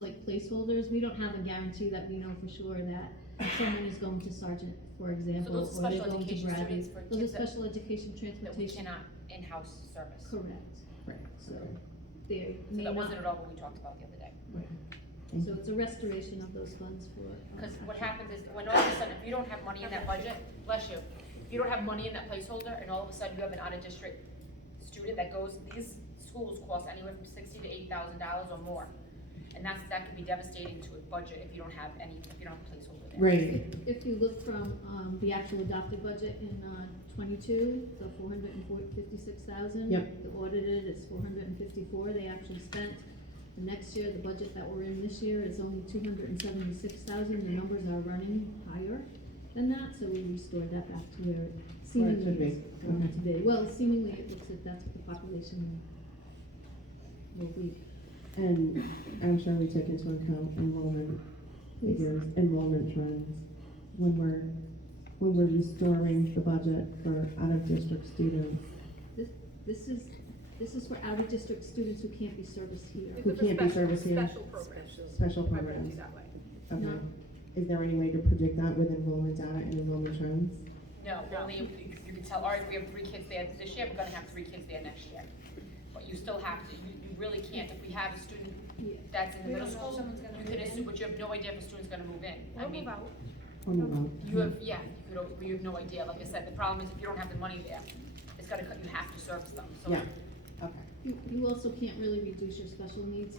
like placeholders. We don't have a guarantee that we know for sure that someone is going to Sergeant, for example, those or are they're special going to education Bradley. students for Those are kids that- special education that we transportation. cannot in-house service. Correct. Right. So they So may that not, wasn't at all what we talked about the other day. so it's a restoration of those funds for. Because what happens is, when all of a sudden, if you don't have money in that budget, bless you, if you don't have money in that placeholder, and all of a sudden you have an out-of-district student that goes, these schools cost anywhere from $60,000 to $80,000 or more. And that can be devastating to a budget if you don't have if you don't have a placeholder there. Right. If you look from, the actual adopted budget in, 22, the 456,000. Yep. The audited is 454, they actually spent. The next year, the budget that we're in this year is only 276,000, the numbers are running higher than that, so we restored that back to where it seemingly should be. is going to be. Well, seemingly it looks like that's what the population will be. And I'm sure we took into account enrollment figures, enrollment trends, when we're restoring the budget for out-of-district students. This is for out-of-district students who can't be serviced here. Who can't be serviced here? Special programs. Special I would programs. do that way. Okay. No. Is there any way to predict that with enrollment data and enrollment trends? No, only if you can tell, all right, we have 3 kids there this year, we're gonna have 3 kids there next year. But you still have to, you really can't, if we have a student Yeah. that's in the We middle don't know if school, someone's gonna you move can in. assume, but you have no idea if a student's gonna move in. I Or mean, move out. Oh, no. you have, yeah, you have no idea, like I said, the problem is if you don't have the money there, it's gotta, you have to service them, so. Yeah, okay. You also can't really reduce your special needs,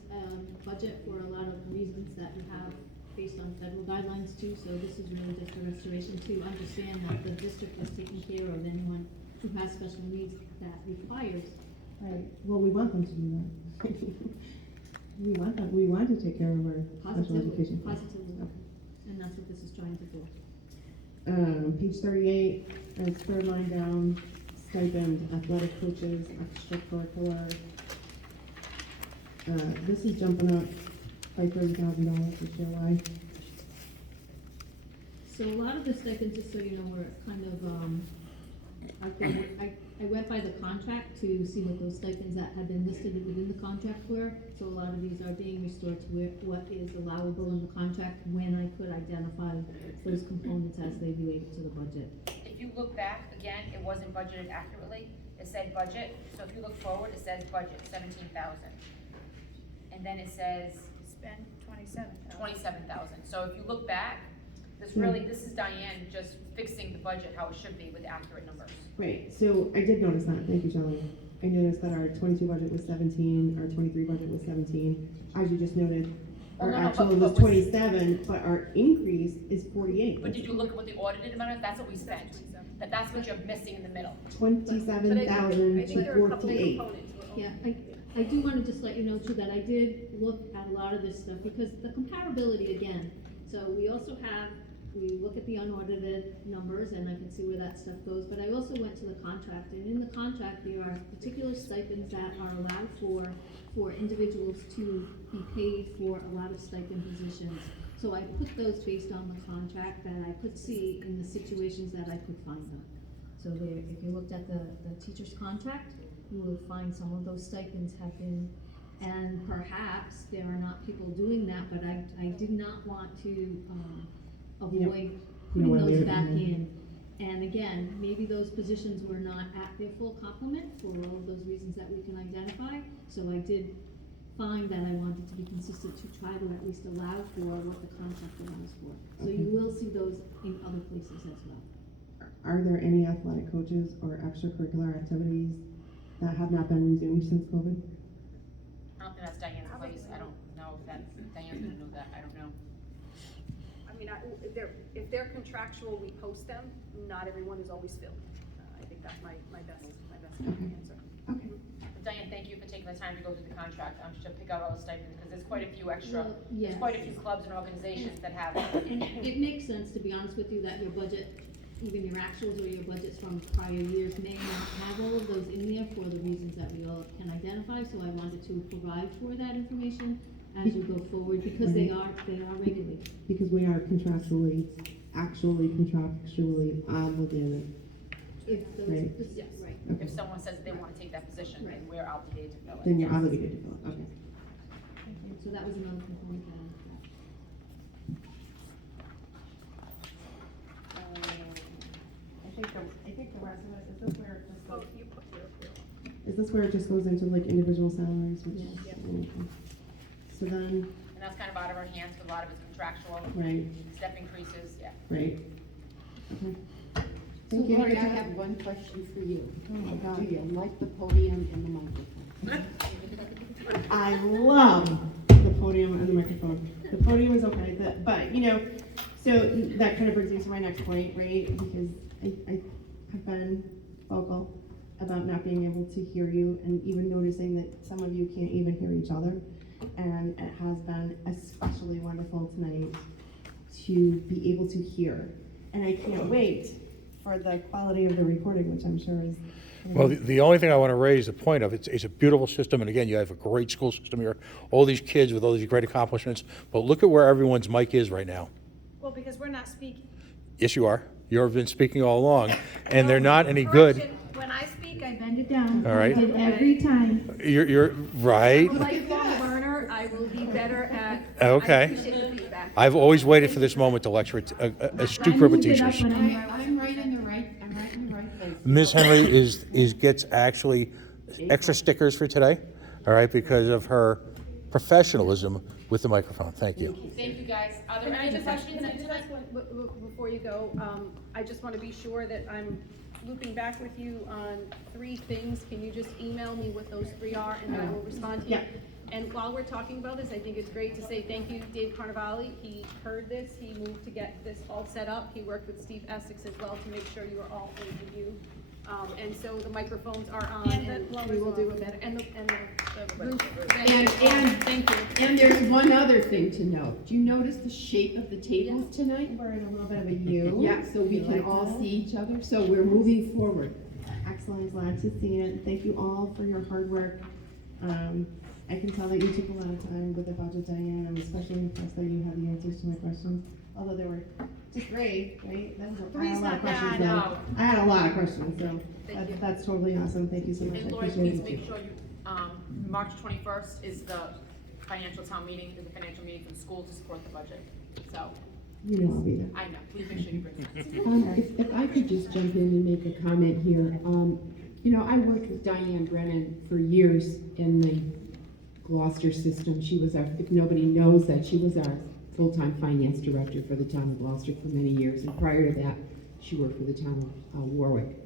budget for a lot of reasons that you have based on federal guidelines too, so this is really just a restoration to understand that the district is taking care of anyone who has special needs that requires. Right, well, we want them to do that. We want to take care of our special Positively, education. kids. positively, Okay. and that's what this is trying to do. Page 38, it's third line down, stipend, athletic coaches, extracurricular. This is jumping up by $30,000 this year, why? So a lot of the stipends, just so you know, were kind of, I went by the contract to see what those stipends that had been listed within the contract were. So a lot of these are being restored to what is allowable in the contract when I could identify those components as they relate to the budget. If you look back, again, it wasn't budgeted accurately, it said budget, so if you look forward, it says budget, 17,000. And then it says Spend 27,000. 27,000, so if you look back, this is Diane just fixing the budget how it should be with accurate numbers. Right, so I did notice that, thank you, Shelley. I noticed that our 22 budget was 17, our 23 budget was 17. As you just noted, Oh, our no, no, actual but was was- 27, but our increase is 48. But did you look at what the audited amount is? That's what we spent, that's what you're missing in the middle. But I think there are a couple of 27,248. components. Yeah, I do wanna just let you know too that I did look at a lot of this stuff, because the comparability again, so we also have, we look at the unaudited numbers and I can see where that stuff goes, but I also went to the contract, and in the contract, there are particular stipends that are allowed for individuals to be paid for a lot of stipend positions. So I put those based on the contract that I could see in the situations that I could find them. So there, if you looked at the teacher's contract, you will find some of those stipends have been, and perhaps there are not people doing that, but I did not want to, avoid putting wanna leave those it back in. And again, maybe those positions were not at their full complement for all of those reasons that we can identify. So I did find that I wanted to be consistent to try to at least allow for what the contract allows for. So you will see those in other places as well. Are there any athletic coaches or extracurricular activities that have not been resumed since COVID? I don't think that's Diane's place, I don't know if that's, Diane's gonna know that, I don't know. I mean, if they're contractual, we post them, not everyone is always filled. I think that's my best answer. Okay. But Diane, thank you for taking the time to go through the contract, to pick out all the stipends, because there's quite a few extra, Well, there's yes. quite a few clubs and organizations that have. And it makes sense, to be honest with you, that your budget, even your actuals or your budgets from prior years may not have all of those in there for the reasons that we all can identify, so I wanted to provide for that information as you go forward, because they are regulated. Because we are contractually obligated. If those, Right. yes, right. Okay. If someone says they wanna take that position, then we're obligated to fill it. Then you're Yes. obligated to fill it, okay. So that was another component that I think the rest of it, is this where it just Oh, goes, you put your. is this where it just goes into like individual salaries, which? Yes. Okay. So then, And that's kind of out of our hands, because a lot of it's contractual, right, step increases, yeah. right. Okay. So Thank you. Lori, I have one question for you. Oh my God. Do you like the podium and the microphone? I love the podium and the microphone. The podium is okay, but you know, so that kind of brings me to my next point, right? Because I've been vocal about not being able to hear you and even noticing that some of you can't even hear each other. And it has been especially wonderful tonight to be able to hear. And I can't wait for the quality of the recording, which I'm sure is. Well, the only thing I want to raise the point of, it's a beautiful system, and again, you have a great school system here, all these kids with all these great accomplishments, but look at where everyone's mic is right now. Well, because we're not speaking. Yes, you are. You've been speaking all along, and they're not any good. Correction, when I speak, I Bend it down. All right. I did every time. You're right. I'm a lifelong learner, I will be better at. Okay. I appreciate the feedback. I've always waited for this moment to lecture a stupid group of teachers. I'm right in the right place. Ms. Henry gets actually extra stickers for today, all right, because of her professionalism with the microphone. Thank you. Thank you, guys. Are there Can I any just ask, questions can I tonight? just ask one, before you go, I just wanna be sure that I'm looping back with you on 3 things. Can you just email me what those 3 are, and then I will respond to you? Yeah. And while we're talking about this, I think it's great to say thank you to Dave Carnevale. He heard this, he moved to get this all set up. He worked with Steve Essex as well to make sure you are all in review. And so the microphones are on, and we will do a better, and the roof. And- Thank you. And there's one other thing to note. Do you notice the shape of the tables tonight? We're in a little bit of a U. Yeah, so we You can like all that? see each other, so we're moving forward. Excellent, glad to see it. Thank you all for your hard work. I can tell that you took a lot of time with the budget, Diane. I'm especially impressed that you had the answers to my questions, although they were just great, right? I had a lot of questions, bad, though. no. I had a lot of questions, so Thank that's totally awesome. Thank you so much. I And Lori, appreciate please it. make sure you, March 21st is the financial town meeting, is the financial meeting for the school to support the budget. So, You know I'll be there. I know, please make sure you bring that. If I could just jump in and make a comment here. You know, I worked with Diane Brennan for years in the Gloucester system. She was our, if nobody knows that, she was our full-time finance director for the town of Gloucester for many years. And prior to that, she worked for the town of Warwick.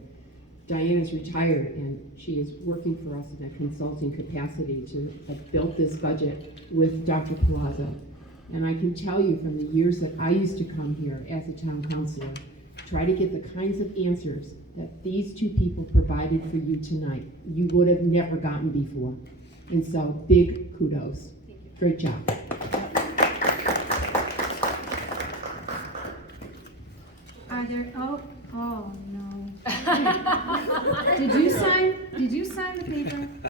Diane is retired and she is working for us in a consulting capacity to have built this budget with Dr. Palazzo. And I can tell you from the years that I used to come here as a town councilor, try to get the kinds of answers that these 2 people provided for you tonight, you would have never gotten before. And so, big kudos. Great job. Are there, oh no. Did you sign the paper?